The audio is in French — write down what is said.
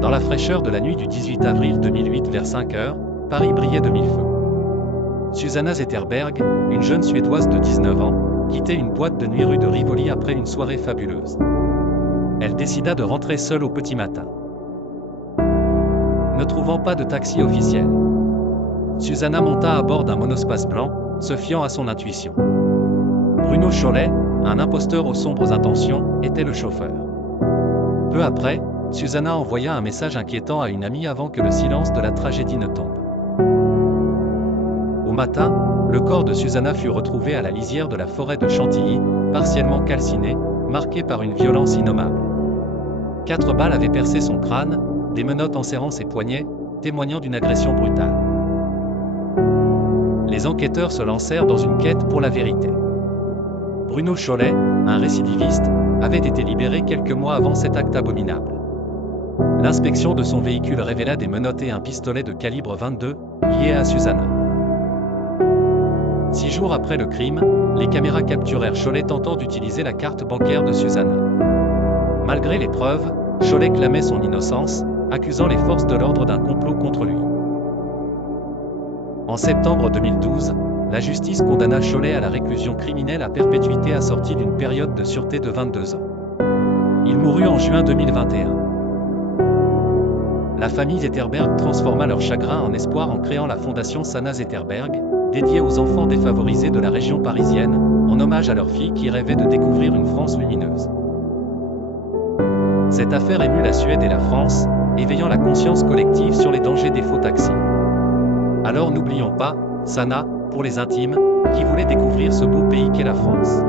Dans la fraîcheur de la nuit du 18 avril 2008 vers 5 heures, Paris brillait de mille feux. Susanna Zetterberg, une jeune Suédoise de 19 ans, quittait une boîte de nuit rue de Rivoli après une soirée fabuleuse. Elle décida de rentrer seule au petit matin. Ne trouvant pas de taxi officiel, Susanna monta à bord d'un monospace blanc, se fiant à son intuition. Bruno Chollet, un imposteur aux sombres intentions, était le chauffeur. Peu après, Susanna envoya un message inquiétant à une amie avant que le silence de la tragédie ne tombe. Au matin, le corps de Susanna fut retrouvé à la lisière de la forêt de Chantilly, partiellement calciné, marqué par une violence innommable. 4 balles avaient percé son crâne, des menottes enserrant ses poignets, témoignant d'une agression brutale. Les enquêteurs se lancèrent dans une quête pour la vérité. Bruno Chollet, un récidiviste, avait été libéré quelques mois avant cet acte abominable. L'inspection de son véhicule révéla des menottes et un pistolet de calibre 22, liés à Susanna. 6 jours après le crime, les caméras capturèrent Chollet tentant d'utiliser la carte bancaire de Susanna. Malgré les preuves, Chollet clamait son innocence, accusant les forces de l'ordre d'un complot contre lui. En septembre 2012, la justice condamna Chollet à la réclusion criminelle à perpétuité assortie d'une période de sûreté de 22 ans. Il mourut en juin 2021. La famille Zetterberg transforma leur chagrin en espoir en créant la fondation Sanna Zetterberg, dédiée aux enfants défavorisés de la région parisienne, en hommage à leur fille qui rêvait de découvrir une France lumineuse. Cette affaire émut la Suède et la France, éveillant la conscience collective sur les dangers des faux taxis. Alors n'oublions pas, Sanna, pour les intimes, qui voulaient découvrir ce beau pays qu'est la France.